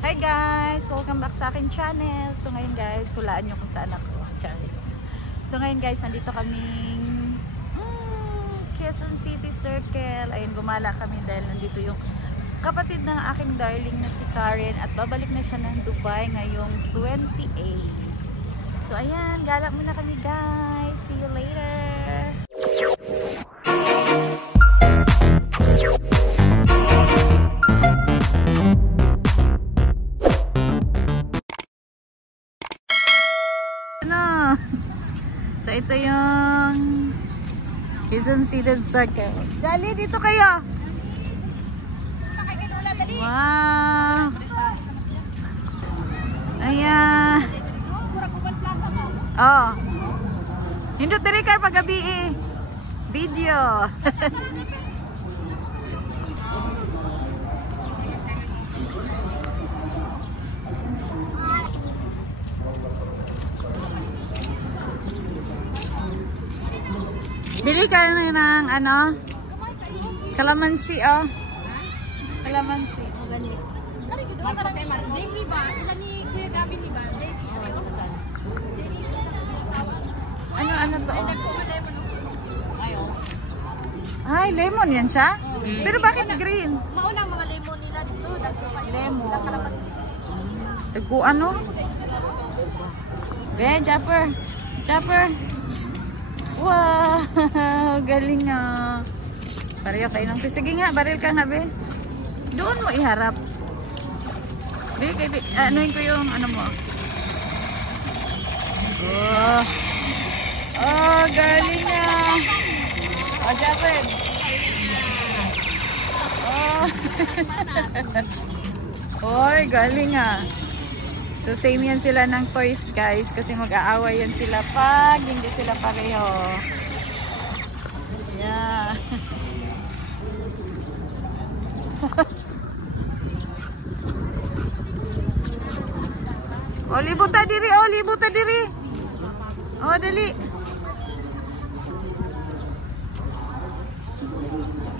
Hi guys! Welcome back sa akin channel. So ngayon guys, hulaan nyo kung saan ako. Charis. So ngayon guys, nandito kaming Quezon City Circle. Ayun, gumala kami dahil nandito yung kapatid ng aking darling na si Karen. At babalik na siya ng Dubai ngayong 28. So ayan, gala muna kami guys. See you later! So ito yung Quezon City Circle. Jolly, dito kayo. Wow. Ayan. Oh. Hindot diri kay pagabi video. Bili ka ng ano? Kalamansi, oh. Kalamansi. Kari gitu kan Davy ba? Ilan ni Kuya Gabi ni ba? Ano to? Ay, lemon yan siya? Pero bakit green? Mauna mga lemon nila dito, Lemon. Ego ano? Japper. Japper. Wow, galing nga. Pareho kayo ng sige nga, baril ka nga, be. Doon mo iharap. Be, anuhin ko yung ano mo. Oh, galing nga. Oh, Japper. Oh. Oy, galing nga. So same yan sila ng toys guys kasi mag-aaway yan sila pag hindi sila pareho. Yeah. Oh, libuta diri, oh, libuta diri. Oh, dali.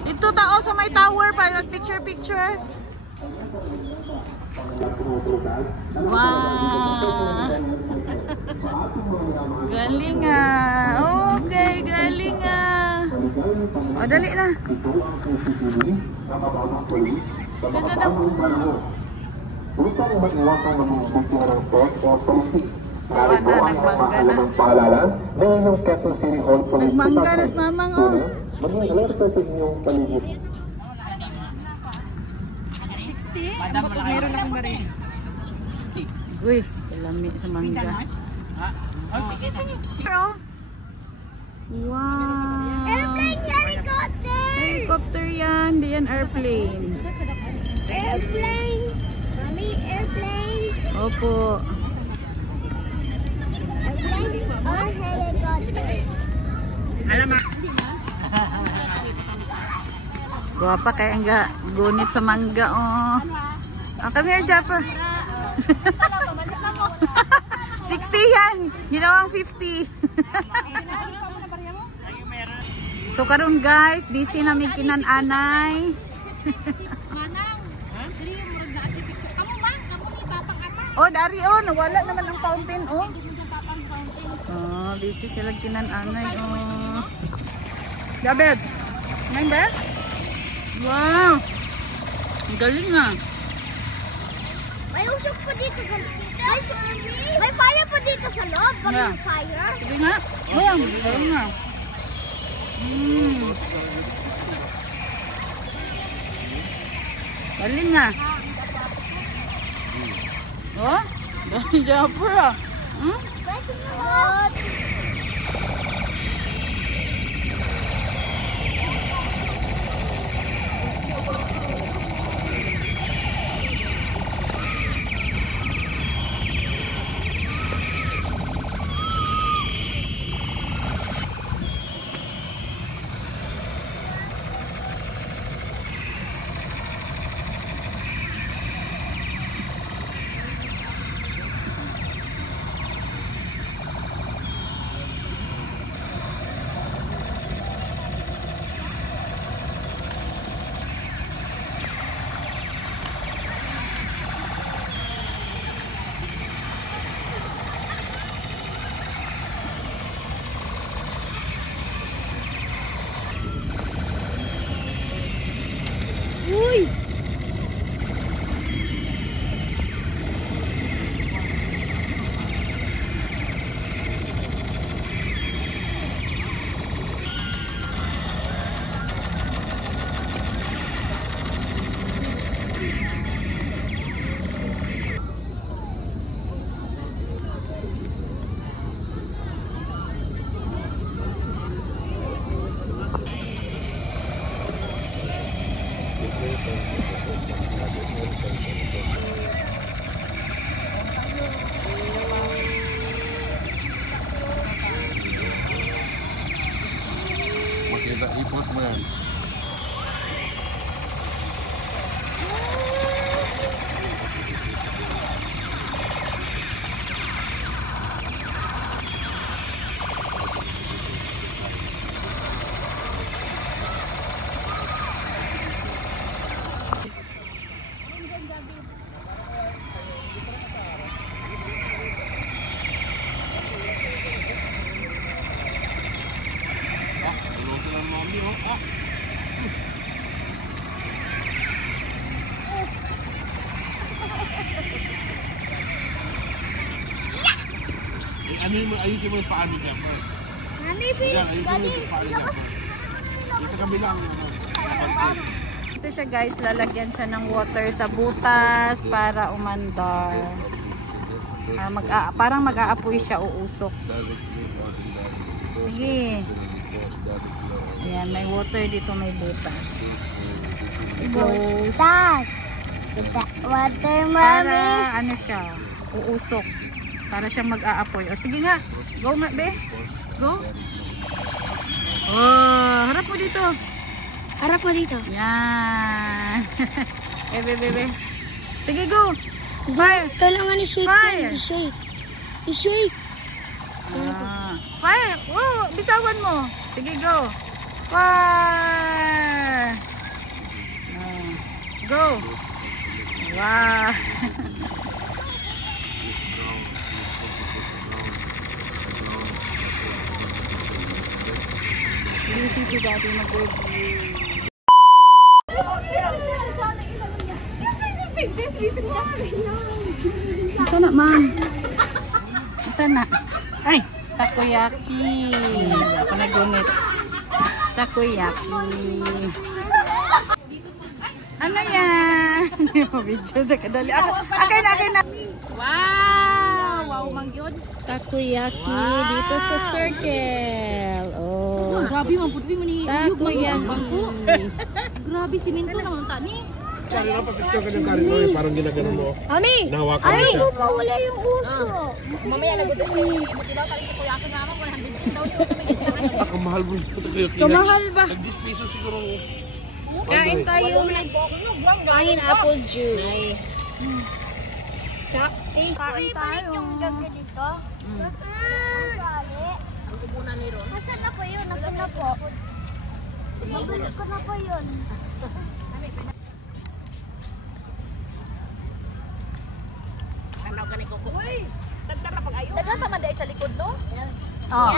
Ito tao sa may tower para mag-picture. Wow. Galing ah. Okay, galing ah. O, dali na. Ganda ng puno. Upang maiwasan ng mga bukla ng pek o salisi. Narito ang mga paalala na inyong Quezon City Hall Police Nagmangga na mamang oh. Maging alerto sa inyong paligid. Meron akong bari. Uy, lami sa mangga. Wow. Airplane, helicopter. Helicopter yan. Di yan airplane. Airplane. Mami, airplane. Opo. Airplane or helicopter? Alam mo. Guwapa kaya nga gunit sa mangga oh. Come here, Japper. 60 yan. Ginawang 50. So karon guys, busy na may kinananay. Oh, dari oh, nawala naman ang fountain oh. Oh, busy sila kinananay oh. Jabed. Ngayon ba? Wow. Ang galing ah. May usok po dito sa may fire po dito sa loob. Yeah. Fire. Sige nga. Oh, galing nga. Galing nga. Oh, galing Japper ah. mo yan. Ayusin mo yung paa ni Jumper. Nani, Yan, ayusin mo yung paa ni Jumper. Yung sa kabilang. Ito siya guys, lalagyan siya ng water sa butas para umandar. Parang mag-aapoy siya, uusok. Sige. Ayan, may water dito, may butas. Close. Dad! Water, mommy! Para ano siya, uusok. Para siyang mag-aapoy. O sige nga, go nga be. Go. Oh, harap mo dito. Harap mo dito. Yan. Be. Sige, go. Fire. Kailangan i-shake Fire. yan. I-shake. I-shake. Fire. Oh, bitawan mo. Sige, go. Fire. Go. Wow. Busy si Daddy mag-review. Sana, ma'am. Sana. Ay, takoyaki. Ako nagunit. Takoyaki. Ano yan? Video sa kadali. Akin na. Wow! Wow, mangyod. Takoyaki dito sa circle. Oh. Grabe, mamputwi mo ni Takoyaki. Grabe, simento naman tani. Kari na, papicture ka ng kari mo. Parang ginagano mo. Mami! Nahawakan mo Ay, siya. mawala yung uso. Mamaya nagudoy ni buti daw taling ko yakin mama 100 daw yun sa may gitna. Ang mahal mo yung Kamahal ba? Nag-10 pesos siguro. Kain tayo. Kain apple juice. Kain tayo. Yung gaga dito. Kubunan ni Ron. Nasaan na po yun? Nasaan na po? Mabulog ko na po yun. Ano ka ni Coco? Uy! Tagdara pag ayo. Dagan pa man dai sa likod do. Oh.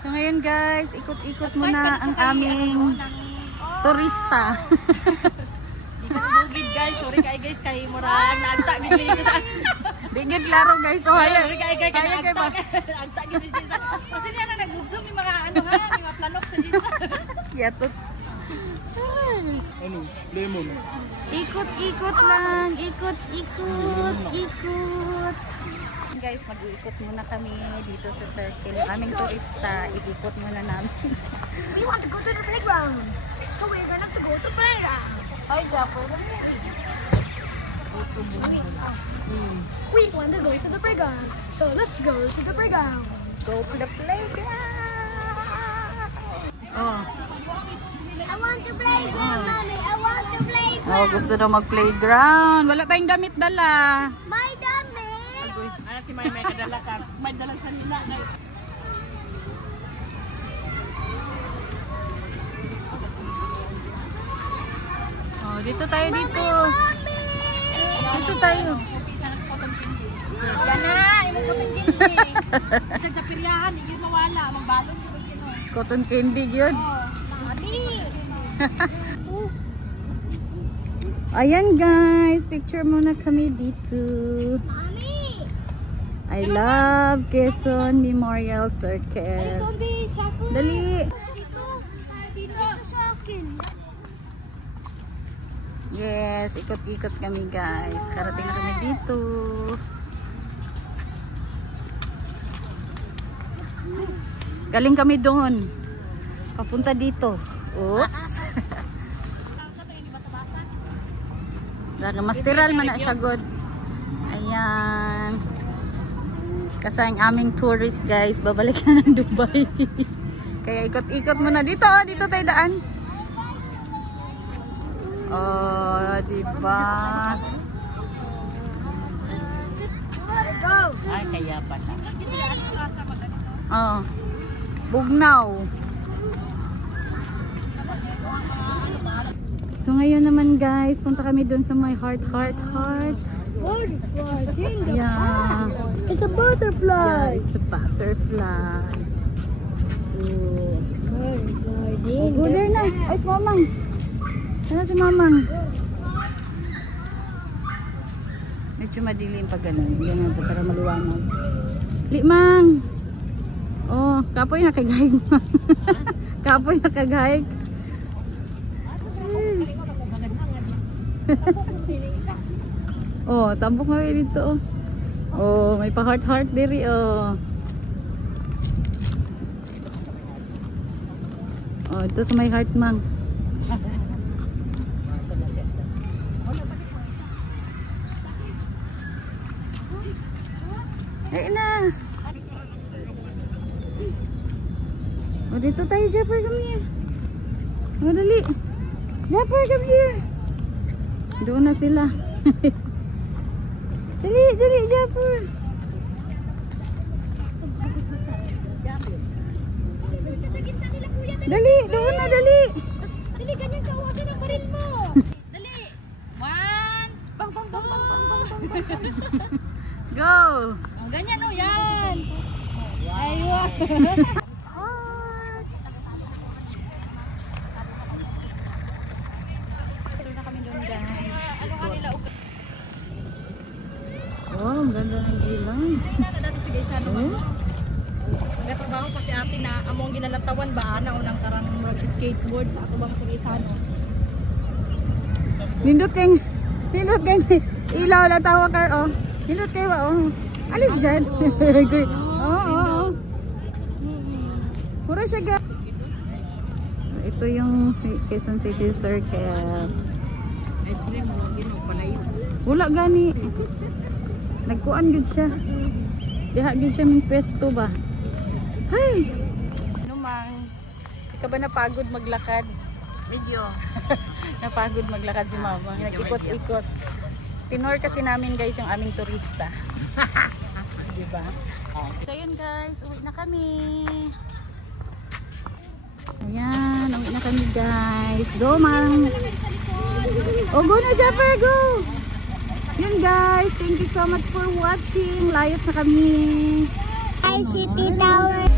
So ngayon guys, ikot-ikot muna ang aming turista. Bugid guys, sorry guys kay murag naagta gid dito sa. Bigyan klaro guys. So haya. Sorry guys kay Kaya kayo ba? Agta gid dito sa. Kasi niya na nagbugsom ni mga ano ha, ni mga planok sa dito. Yatot. Ano? Lemon. Ikot-ikot lang. Ikot. Guys, mag-iikot muna kami dito sa circle. Aming turista, ikot muna namin. We want to go to the playground. So we're gonna have to go to the playground. Ay, Japo. We want to go to the playground. So let's go to the playground. Let's go to the playground. Oh. I want to playground, mommy. I want to playground. Oh, gusto daw mag-playground. Wala tayong damit dala. My dummy. Ano si may kadala ka? May dalang sanila na. Oh, dito tayo dito. Dito tayo. Yan na, imo ko tingin ni. Isang sa piryahan, yun mawala, magbalon yun kinon. Cotton candy yun. Mommy. Ayan guys, picture muna kami dito. Mommy. I love Quezon Memorial Circle. Dali. Dito sa akin. Yes, ikot-ikot kami guys. Karating na kami dito. Galing kami doon. Papunta dito. Oops. Masteral man na siya good. Ayan. Kasi ang aming tourist guys, babalik na ng Dubai. Kaya ikot-ikot muna. Dito, oh, dito tayo daan. Oh, diba? Let's go. Ay, kaya pa na. Oh. Bugnaw. So ngayon naman guys, punta kami dun sa may heart. Butterfly. Yeah. It's a butterfly. Yeah, it's a butterfly. Oh. Butterfly. Go there na. Ay, si Mamang. Ano si Mamang? Medyo madilim pag gano'n. Ganun pa para maluwanag. Limang! Oh, kapoy nakagahig. Kapoy nakagahig. Oh, tambok na rin dito. Oh, may pa-heart diri oh. Oh, ito sa may heart mang. Ay na. Oh, dito tayo, Jeffer, come here. Oh, dali. Jeffer, come here. Doon na sila. Dali, Jeffer. Dali, doon na, dali. Dali, ganyan ka. Uwasan ang baril mo. Dali! 1, pang. Go. Oh, ganyan o, yan! Aywa! Na kami doon, guys. Oh, ang ganda ng ilang. Dati sige sa ano Oh. nagatrabaho pa si ate na among ginalatawan ba na unang karang mag-skateboard sa ako bang sige sa ano. Nindot kay ilaw la tawa kar oh. Nindot kay wa oh. Alis dyan. Oo. Pura siya ga. Ito yung Quezon City Circle. Ay dream mo gino pala yun. Wala gani. Nagkuan gud siya. Diha gud siya min pwesto ba. Hay. Ano mang ikaw ba napagod maglakad? Medyo. Napagod maglakad si Mama. Nag-ikot-ikot. Tinor kasi namin guys yung aming turista. Diba? So yun guys, uwi na kami. Ayan, uwi na kami guys. Go Mang! Oh, go na Jaffer, go! Yun guys, thank you so much for watching. Layas na kami. Hi, City Tower.